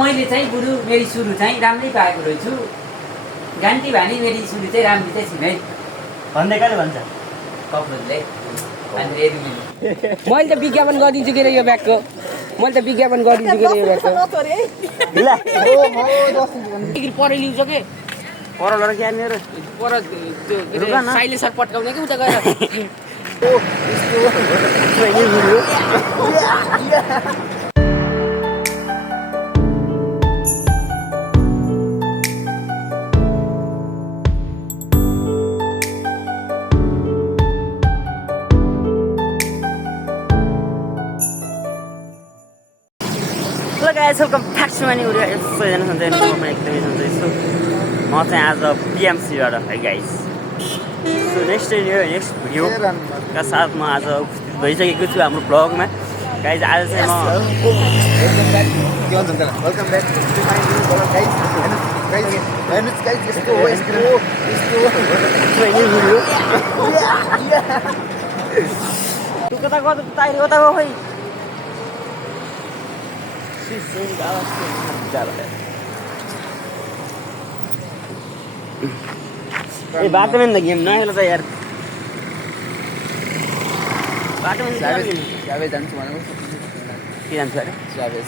मैले चाहिँ गुरु मेरी सुरु चाहिँ राम्रै पाएको रहेछु गान्टी भानी मेरी सुरु चाहिँ राम्री चाहिँ छिन् है भन्दै कहिले भन्छ कपुरले मैले त विज्ञापन गरिदिन्छु के रे यो ब्यागको मैले त विज्ञापन गरिदिन्छु के रे यो ब्यागको पर ल्याउँछ के पर लड के मेरो पर त्यो साइलेन्सर पट्काउने कि उता गएर guys welcome back to my video सबैजना सन्चै म एकदमै सन्चै छु म चाहिँ आज पिएमसीबाट है गाइस सो नेक्स्ट भिडियोका साथ म आज उपस्थित भइसकेको छु हाम्रो ब्लगमा गाइस आज चाहिँ म welcome back to my new blog guys तँ कता गयो कता गयो खोइ ए बाटो में गेम न खेल त यार बाटो में जावेद जान्छु भनेको के जान्छ अरे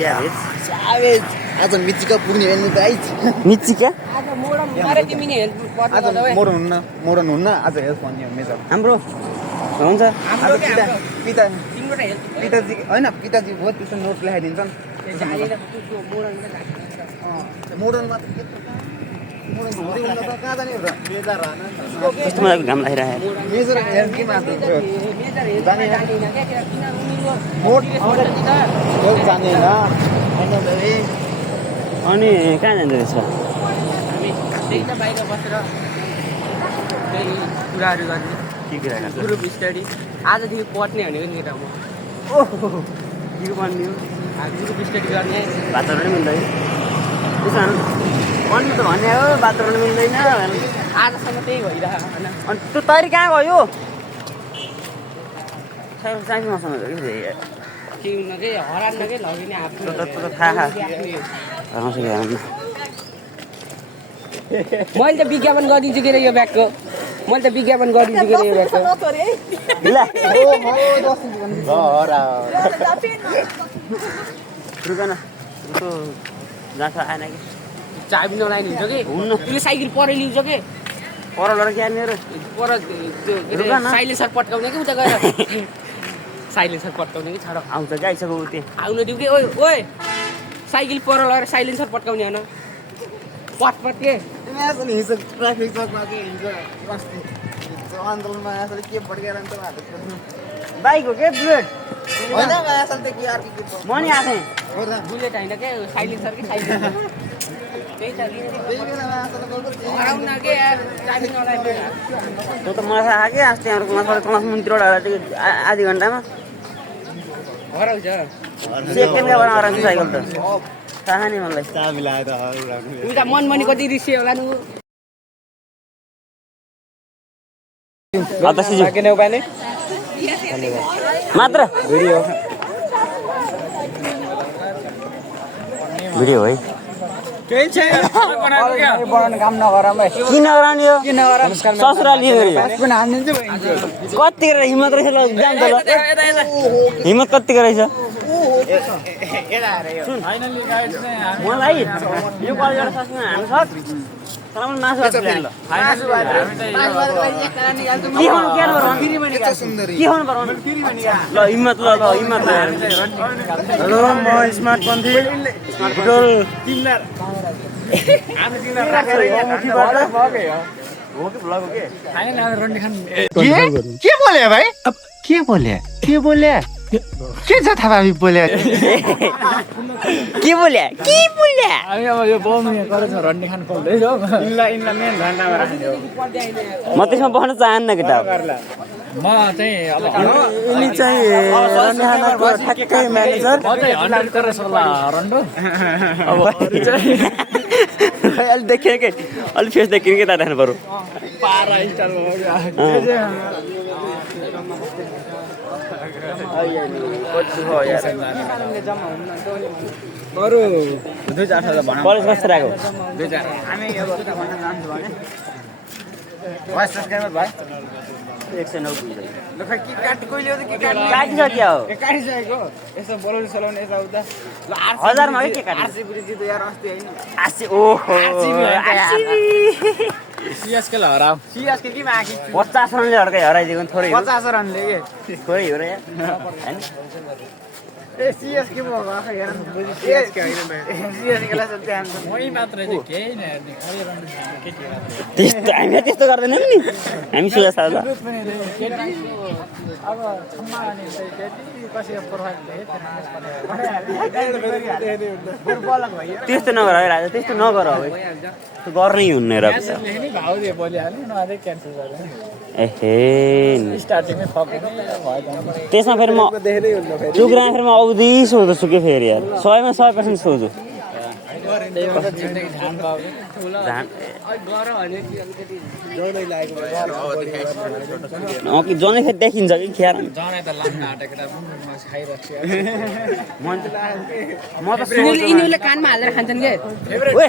जावेद आज मिचिका पुग्ने हेर्नु गाइस मिचिका आज मोडन मारे तिमी नि हेर्नु पर्छ आज मोडन हुन्न आज हेर्छ भन्ने हो मेजर हाम्रो हुन्छ हाम्रो के पिता तिमीबाट हेर्नु पिताजी हैन पिताजी हो त्यसो नोट लेखाइदिन्छन् मोडनमा त के मोडन हुँदैन त कहाँ जाने हो र मेजर कस्तो मजाको घाम लागिरहेको मेजर हेर के मात्र मेजर हेर्नु जाने के किन उनीको मोड जाने हैन अनि कहाँ जाँदो रहेछ हामी त्यही त बाहिर बसेर त्यही कुराहरू गर्ने के कुरा गर्छ ग्रुप स्टडी आजदेखि पढ्ने भनेको नि त म ओहो के भन्ने हो ग्रुप स्टडी गर्ने वातावरण मिल्दैन त्यसो भन्नु त भन्ने हो वातावरण मिल्दैन आजसम्म त्यही भइरह होइन अनि त्यो तयारी कहाँ गयो साइन्स मसँग के हुन के हरान्न के लगिने आफ्नो थाहा मैले त विज्ञापन गरिदिन्छु के रे यो ब्यागको मैले त विज्ञापन गरिदिन्छु के रे यो ब्यागको रुकन जान्छ आएन कि चाबी नलाइन हुन्छ कि हुन्न त्यसले साइकल पर ल्याउँछ कि पर लड के मेरो पर त्यो साइलेन्सर पट्काउने कि उता गएर साइलेन्सर पट्काउने कि छोड आउँछ कि आइसक्यो त्यो आउनु दिउ कि ओए ओए साइकल पर लगाएर साइलेन्सर पट्काउने होइन पटपट के ट्राफिक चौकमा के हिँड्छ आन्दोलनमा आएछ के पड्केर अन्त बाइक हो के बुलेट होइन आएछ त के अर्को के म नि आएको बुलेट होइन के साइलेन्सर कि साइलेन्सर त्यही त हराउन के यार चाबी नलाइन त्यो त मलाई थाहा कि अस्ति हाम्रो क्लास मुनितिरबाट आधी घन्टामा हराउँछ सेकेन्डका बेला हराउँछ साइकल त थाहा नि मलाई उता मनमनी कति रिसियो होला नु मात्र भिडियो है काम नगरामै किन गराउने हो ससुराली कतिको हिम्मत रहेछ ल जान्छ ल हिम्मत कतिको रहेछ मलाई यो कलबाट ससमा हाल्नु सक्छ तर पनि मासु के खानु पर्छ ल हिम्मत ल हिम्मत हेलो म स्मार्ट पन्थी बुटोल टिमदार के बोले भाइ के बोले के छ थाहा बोले के बोले हामी अब यो बौमिया गरेछ रन्डी खान पाउँदैछ इनलाई मेन धन्दामा राख्ने हो म त्यसमा बस्न चाहन्न केटा म चाहिँ अब यिनी चाहिँ रन्डी खानाको ठ्याक्कै म्यानेजर हन्ड्रेड गरेर सक्ला रन्डो अब अलि देखियो कि अलि फेस देखियो कि दादा बरु पारा स्टाइल बरु 2008 भनौँ कलेज कस्तो रहेको 2008 हामी यो वर्ष भन्न चाहन्छु भने भोइस सब्सक्राइबर भाइ 109 पुग्यो ल खै के काट कहिले हो त के काट्नु काटिसक्यो हो के काटिसकेको यसो बोलाउनु सलाउनु यसो आउँदा ल हजारमा है के काट्नु आरसी पुरी जित्यो यार अस्ति हैन आसी ओहो सीएसके ल हराऊ सीएसके के मागी 50 रनले हड्कै हराइदिएको थोरै 50 रनले के थोरै हो र यार हैन ए सीएसके पो गएको हेर सीएसके हैन सीएसके लाई ध्यान मै मात्र चाहिँ केही न हेर्ने खाली रन केटी त्यस्तो हामी त्यस्तो गर्दैनौँ नि हामी सुगा साला अब छम्मा अनि केटी कसैको प्रोफाइल बलक भयो त्यस्तो नगर है राजा त्यस्तो नगर है त्यो गर्नै हुन्न र नि भाउ दिए बोलिहाल्नु नआदै क्यान्सल गरे एहे स्टार्टिङमै फक्ने भयो त्यसमा फेरि म देख्दै हुन्न फेरि चुप राखेर फेरि म औधी सोध्छु के फेरि यार 100मा 100% सोध्छु त्यही भएर जिन्दगी ध्यान पाउँछ धान गर भने कि अलिकति जौनै लागेको कि जनै फेरि देखिन्छ कि ख्यार जनै त लाग्न आँटेको त म खाइरहेको म त यिनीहरूले कानमा हालेर खान्छन् के ओए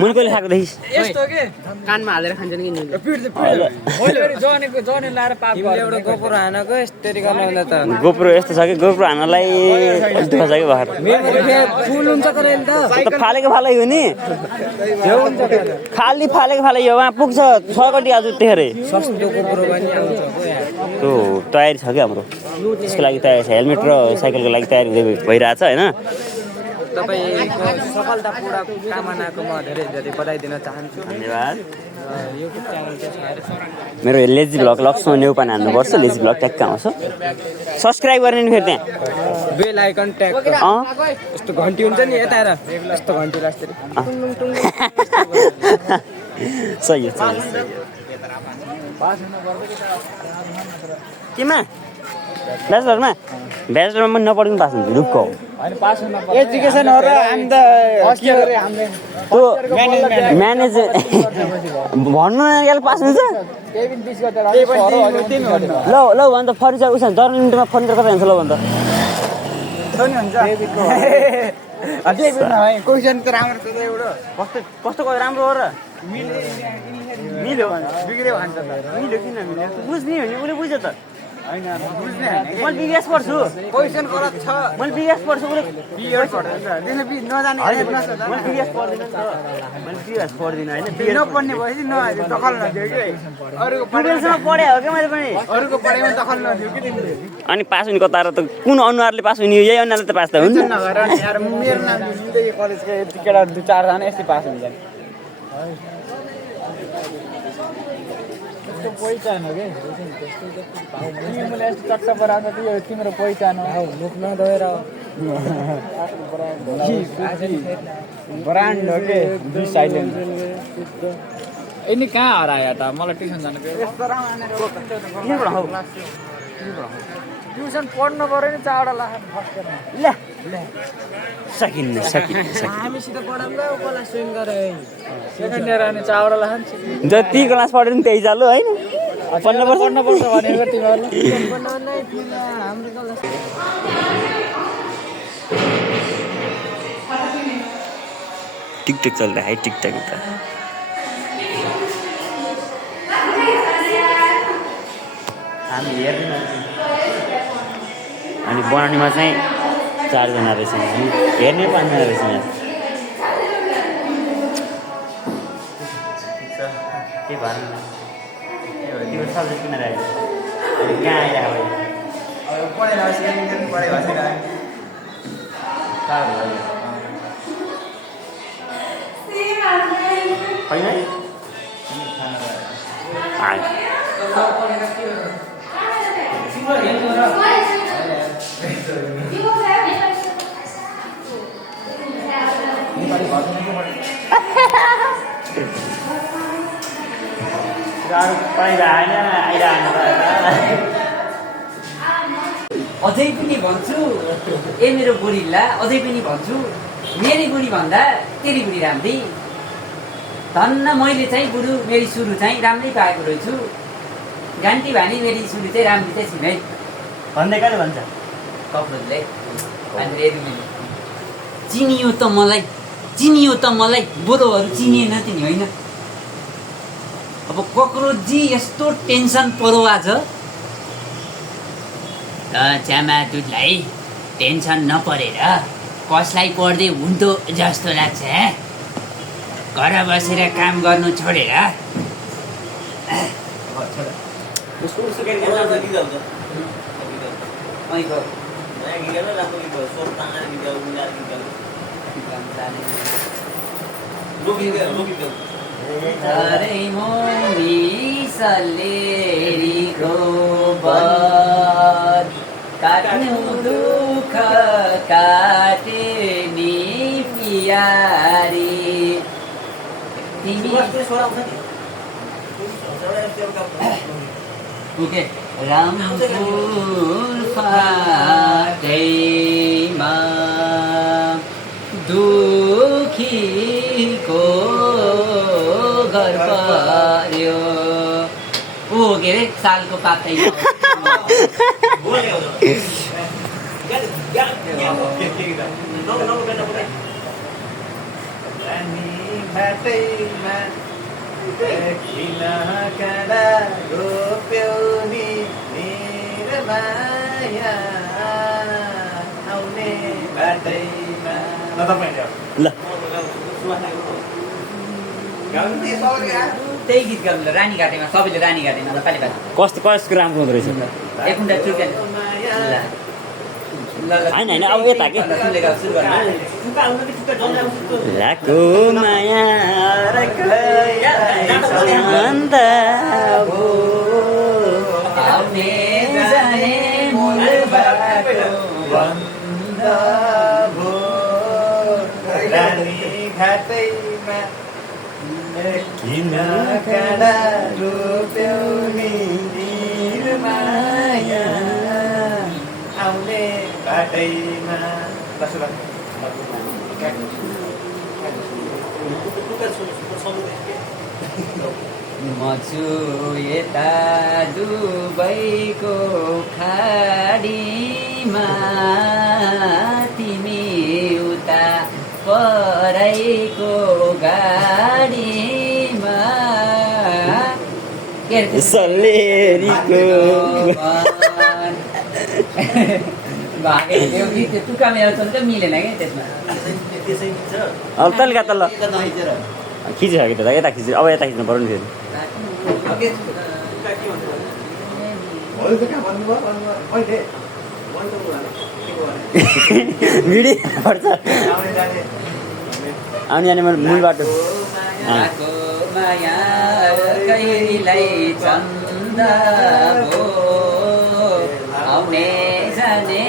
मैले कहिले खाएको देखिस् यस्तो के कानमा हालेर खान्छन् कि यिनीहरूले मैले जने लाएर पाप गरे एउटा गोपुर हानेको यस्तरी गर्नुहुँदा त गोप्रो यस्तो छ कि गोप्रो हान्नलाई दुःख छ कि भर फुल हुन्छ तर त फालेको फालै हो नि खाली फालेको फालै हो वहाँ पुग्छ 6 गटी आज त्यही सस्तो गोपुर पनि आउँछ त्यो तयारी छ कि हाम्रो त्यसको लागि तयारी छ हेलमेट र साइकलको लागि तयारी भइरहेछ होइन तपाईँको सफलतापूर्ण कामनाको म धेरै धेरै बधाई दिन चाहन्छु धन्यवाद युट्युब च्यानल चाहिँ मेरो लेजी भ्लग लक्ष्मण नेउपान हान्नुपर्छ लेजी भ्लग ट्याक्क आउँछ सब्सक्राइब गर्ने नि फेरि त्यहाँ बेल आइकन ट्याग अँ यस्तो घन्टी हुन्छ नि यता हेर यस्तो घन्टी राख्दै सही हो केमा ब्याचलरमा ब्याचलरमा म नपढ्नु पास हुन्छ ढुक्क एजुकेसन हो र हामी त त्यो म्यानेज भन्नु यसले पास हुन्छ ल ल भन त फर्निचर उस जर्नलिन्टमा फर्निचर कता हुन्छ ल भन त क्वेसन त राम्रो छ एउटा कस्तो राम्रो हो र मिल्यो बिग्रियो भन्छ त मिल्यो किन मिल्यो बुझ्ने हो नि उसले बुझ्यो त हैन बुझ्ने मैले बिबिएस पढ्छु क्वेसन गलत छ मैले बिबिएस पढ्छु उसले बिएड पढ्दैन त्यसले नजाने मैले बिबिएस पढ्दिनँ नि त मैले बिबिएस पढ्दिनँ होइन नपढ्ने भएपछि दखल नदियो कि अरूको टुवेल्भसम्म पढे हो क्या मैले पनि अरूको पढाइमा दखल नदियो कि तिमीले अनि पास हुने कता र त कुन अनुहारले पास हुने यही अनुहारले त पास त हुन्छ नगर यार मेरो नाम जिन्दगी कलेजको यति केटा 2-4 जना यस्तै पास हुन्छ त्यस्तो पहिचान हो कि तिमीले यस्तो चक्सा बराउँछ कि यो तिम्रो पहिचान हो मुख नधोएर ब्रान्ड हो कि बी साइलेन्ट यिनी कहाँ हरायो त मलाई ट्युसन जानु ट्युसन पढ्नु पऱ्यो नि 4 वटा लाख ल सकिन्न हामीसित पढाउँदा कसलाई स्विङ गरे सेकेन्ड इयर अनि 4 वटा लाख जति क्लास पढ्यो नि त्यही चालु होइन पढ्नुपर्छ भनेको तिमीहरूले टिकटक चल रहा है टिकटक का हामी हेर्ने अनि बनाउनेमा चाहिँ 4 जना रहेछ हेर्ने 5 जना रहेछ यहाँ के भन्नु त्यो सब्जेक्ट किन राखेको कहाँ आइरहेको होइन अझै पनि भन्छु ए मेरो बुढीलाई अझै पनि भन्छु मेरी बुढी भन्दा तेरी बुढी राम्री धन्न मैले चाहिँ बुढो मेरी सुरु चाहिँ राम्रै पाएको रहेछु गान्टी भानी मेरी सुरु चाहिँ राम्री चाहिँ छिनै भन्दै कहिले भन्छ कपलले अनि चिनियो त मलाई बुढोहरू चिनिएन तिनी होइन। अब कक्रोचजी यस्तो टेन्सन परो आज। च्यामा दुधलाई टेन्सन नपरेर कसलाई पर्दै हुन्थ्यो जस्तो लाग्छ। घर बसेर काम गर्नु छोडेर काट्नु दुःख काटे नि पियारी ओके रामफुल फाटेमा दुखीको घर पर्यो। ऊ के अरे सालको पातै त्यही गीत गाउनु ल रानी घाटेमा सबैले रानी घाटेमा ल पाली पाली कस्तो राम्रो हुँदो रहेछ एक मिनट चुक्या होइन अब यता के लाको माया आउने जाने मूल बाटो बन्द भो रानी घाटैमा किन काँडा रोप्यौ नि माया आउने बाटैमा म छु यता दुबईको खाडीमा तिमी उता पराइको गाडीमा सल्लेरीको भागेको गीत टुक्का मेरो त मिलेन क्या त्यसमा अब तल्का तल्ल खिचिसक्यो त यता खिच्नु अब यता खिच्नु पर्यो नि फेरि भिडियो पर्छ आउने जाने मूल बाटो माया कहिलेलाई चन्दा भो आउने जाने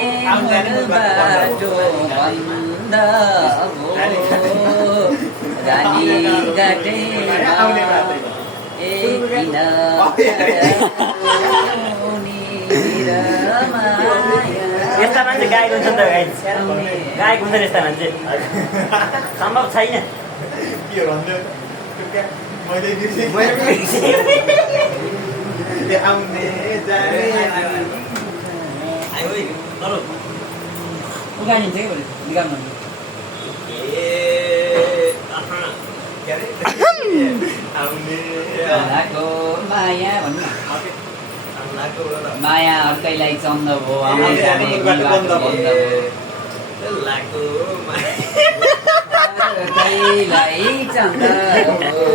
बाटो बन्द भो रानी घाटैमा यस्ता मान्छे गायक हुन्छ नि त गायक हुन्छ नि यस्ता मान्छे सम्भव छैन उगानिन्छ कि निकाल्नु माया भन्नु माया अर्कैलाई चन्द भो आउने जाने बाटो बन्द भो अर्कैलाई चन्द भो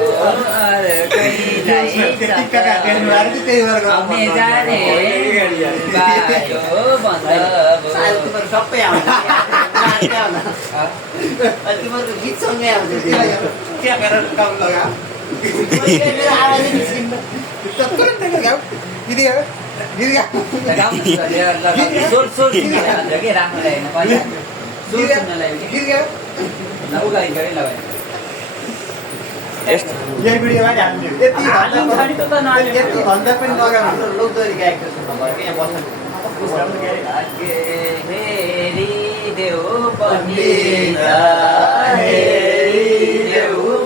अर्कैलाई चन्द आउने जाने बाटो बन्द भो सबै आउँछ तिमीहरूको गीत सँगै आउँछ त्यहाँ गएर काम लगा मेरो आवाजै निस्किन्छ सोर के राम्रो लागेन पहिला सोर सुन्नलाई उगाडी गरे ल यही भिडियोमा भन्दा पनि नगाउनु लोकदोरी गायक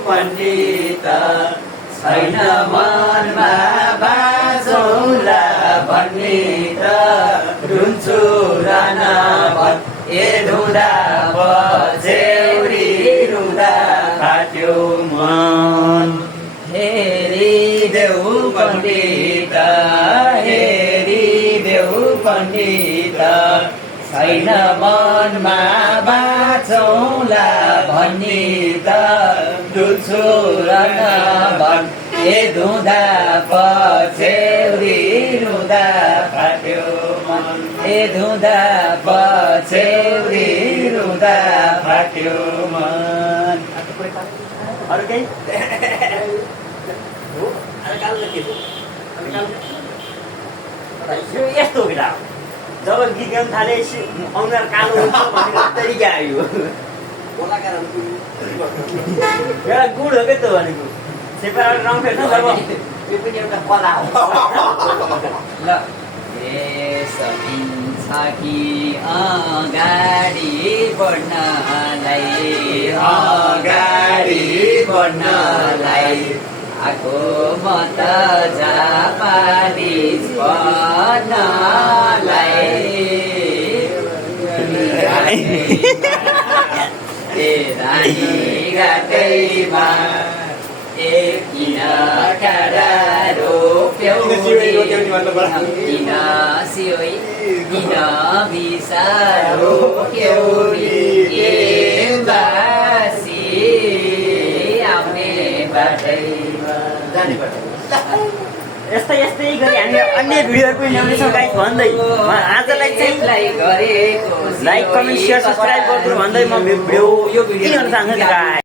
पण्डित छैन मनमा बाजौला भन्ने त ढुन्छु राना भन् ए ढुँडा बजे फाट्यो मन हेरिदेऊ पण्डित हेरिदेऊ पण्डित छैन मनमा बाँचौला भन्ने त डुल्छु र नभन् ए धुँदा पछ्यौरी रुँदा फाट्यो मन ए धुँदा पछ्यौरी रुँदा फाट्यो मन अरू केही यो यस्तो हो केटा जब गीत गाउनु थाले अनुहार कालो हुन्छ भनेको तरिका आयो एउटा गुड हो क्या त भनेको सेपाएर रङ फेर्छ जब यो पनि एउटा कला हो ल सकिन्छ कि अगाडि बढ्नलाई आको म त जापानिज पढ्नलाई रानी घाटैमा किन काँडा रोप्यौ किन सियोई किन भिसा रोप्यौ बासी आउने बाटैमा जाने बाटो यस्तै यस्तै गरी हामी अन्य भिडियोहरू पनि ल्याउनेछौँ गाइस भन्दै आजलाई चाहिँ लाइक कमेन्ट सेयर सब्सक्राइब गर्नु भन्दै म भिडियो यो भिडियो चाहन्छु गाइस।